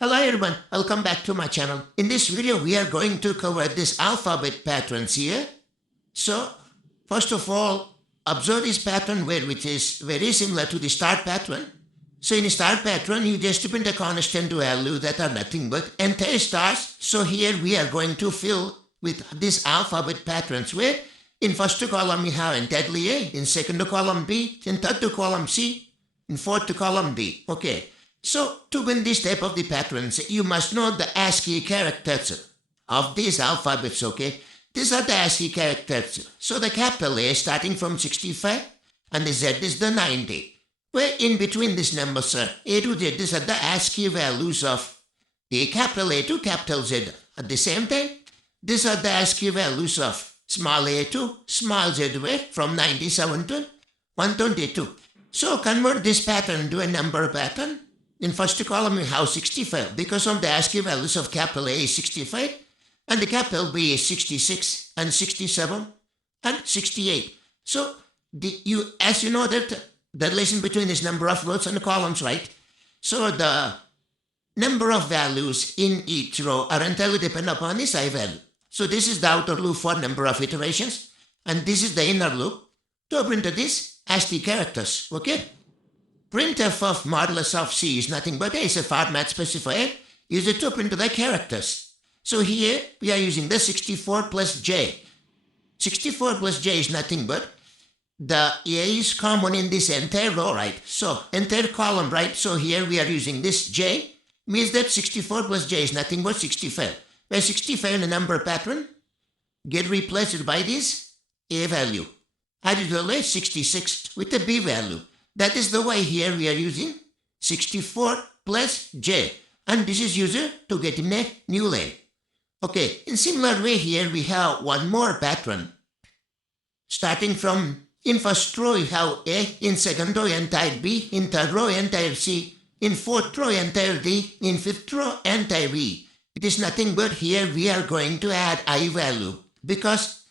Hello everyone, welcome back to my channel. In this video, we are going to cover this alphabet patterns here. So, first of all, observe this pattern which is very similar to the start pattern. So in the start pattern, you just print a constant value that are nothing but entire stars. So here we are going to fill with this alphabet patterns where in first column you have entirely A, in second column B, in third column C, in fourth column D. Okay. So, to win this type of the patterns, you must know the ASCII characters of these alphabets, okay? These are the ASCII characters. So, the capital A starting from 65 and the Z is the 90. Where in between these numbers, A to Z, these are the ASCII values of the capital A to capital Z. At the same time, these are the ASCII values of small a to small z, where from 97 to 122. So, convert this pattern to a number pattern. In first column, we have 65 because of the ASCII values of capital A is 65 and the capital B is 66 and 67 and 68. So, as you know that the relation between this number of rows and columns, right? So, the number of values in each row are entirely dependent upon this I value. So, this is the outer loop for number of iterations and this is the inner loop to print this as the characters, okay? Printf of modulus of C is nothing but is a format specifier used to print the characters. So here we are using the 64 plus J. 64 plus J is nothing but the A is common in this entire row, right? So entire column, right? So here we are using this J, means that 64 plus J is nothing but 65. Where 65 in the number pattern get replaced by this A value. Additionally 66 with the B value. That is the way here we are using 64 plus J. And this is used to get in a new line. Okay, in similar way here we have one more pattern. Starting from in first row you have A, in second row entire B, in third row entire C, in fourth row entire D, in fifth row entire E. It is nothing but here we are going to add I value because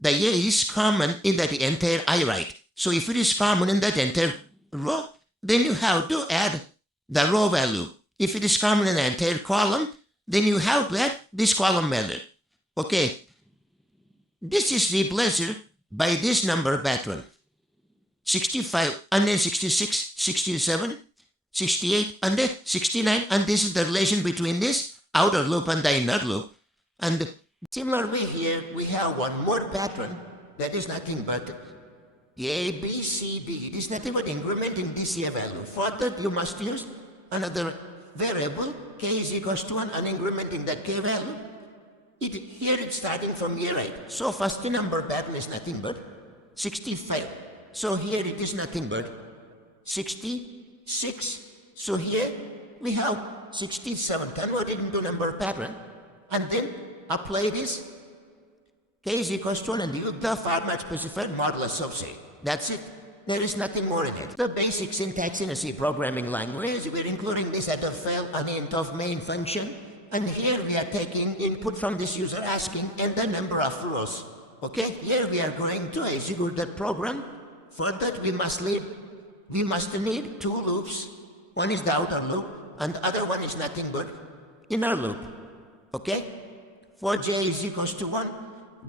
the A is common in that entire I, right? So if it is common in that entire row, then you have to add the row value. If it is common in the entire column, then you have to add this column value. Okay. This is replaced by this number pattern. 65 and then 66, 67, 68 and then 69, and this is the relation between this outer loop and the inner loop. And similar way here, we have one more pattern that is nothing but A, B, C, D. It is nothing but incrementing this A value. For that, you must use another variable, K is equals to 1, and incrementing that K value. Here it's starting from here, right? So first number pattern is nothing but 65. So here it is nothing but 66. So here we have 67 converted into number pattern, and then apply this K is equals to 1 and use the format specified modulus of C. That's it. There is nothing more in it. The basic syntax in a C programming language, we're including this header file and int of main function. And here we are taking input from this user asking and the number of rows. Okay, here we are going to execute that program. For that we must need two loops. One is the outer loop and the other one is nothing but inner loop. Okay, for J is equals to 1,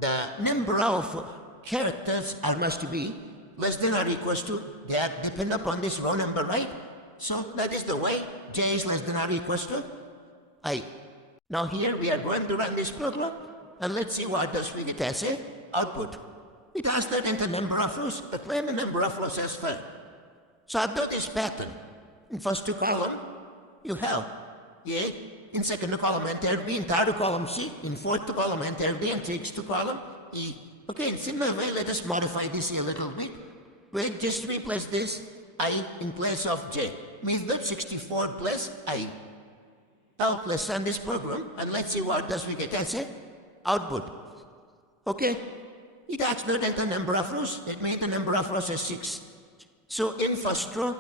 the number of characters must be less than or equals to, they are depend upon this row number, right? So that is the way J is less than or equals to I. Now here we are going to run this program and let's see what does we get as a output. It has that in the number of rows, but when the number of rows as well. So I've done this pattern. In first column, you have A, in second column enter B, in third column C, in fourth column enter D, and sixth column E. Okay, in similar way, let us modify this a little bit. We'll just replace this I in place of J. Means that 64 plus I. Now let's run this program and let's see what does we get as a output. Okay, it asks not at the number of rows, it means the number of rows is 6. So in first row,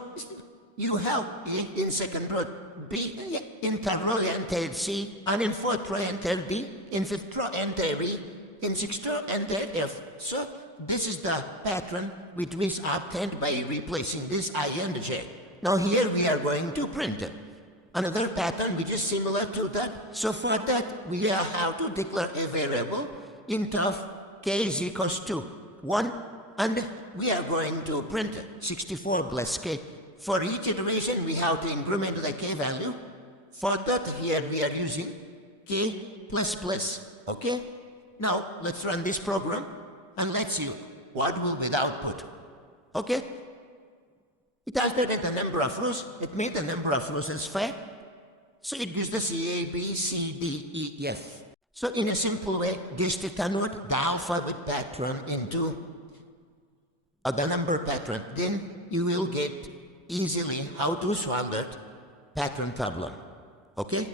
you have A, in second row B, in third row enter C, and in fourth row enter D, in fifth row enter E, in sixth row enter F. So this is the pattern which is obtained by replacing this I and J. Now here we are going to print it. another pattern which is similar to that. So for that, we have to declare a variable int of k is equals to 1, and we are going to print 64 plus k. For each iteration, we have to increment the k value. For that, here we are using k plus plus, okay? Now, let's run this program and let's see what will be the output, okay? It has added the number of rows. It made the number of rows as 5. So it gives the C, A, B, C, D, E, F. So in a simple way, this to convert the alphabet pattern into the number pattern. Then you will get easily how to solve that pattern problem. Okay?